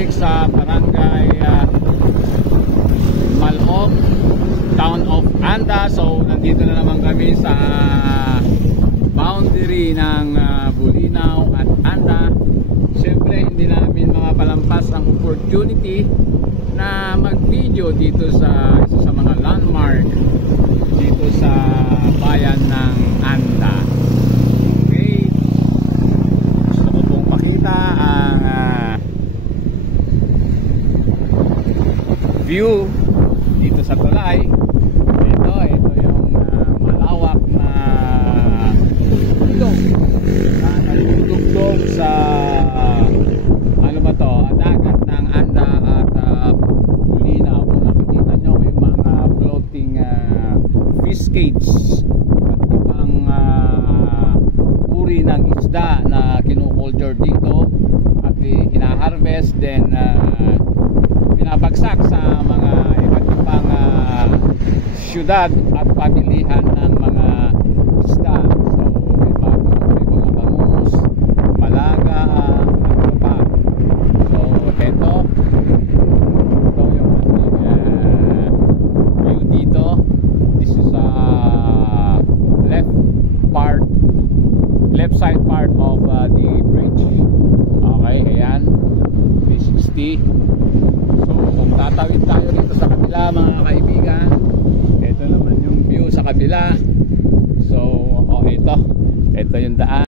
Republic sa Barangay Malhom, Town of Anda. So nandito na naman kami sa boundary ng Bulinaw at Anda. Siyempre hindi namin mga palampas ang opportunity na mag-video dito sa isa sa mga landmark dito sa bayan ng Anda. Okay, gusto ko pong makita ang view dito sa tulay. Ito yung malawak na ilog na nagdudugtong sa ano ba to, dagat ng Anda at Bulinaw. Kung nakikita nyo may mga floating fish cage at ibang uri ng isda na kinukulture dito at ina-harvest, then pinabagsak sa mga iba't ibang syudad at pamilihan ng mga isda. So may mga bangus, malaga at iba pa. So ito yung view dito. This is left side part of the bridge. Okay, ayan 360. So kung tatawid tayo dito sa kabila mga kaibigan, ito naman yung view sa kabila. So ito yung daan.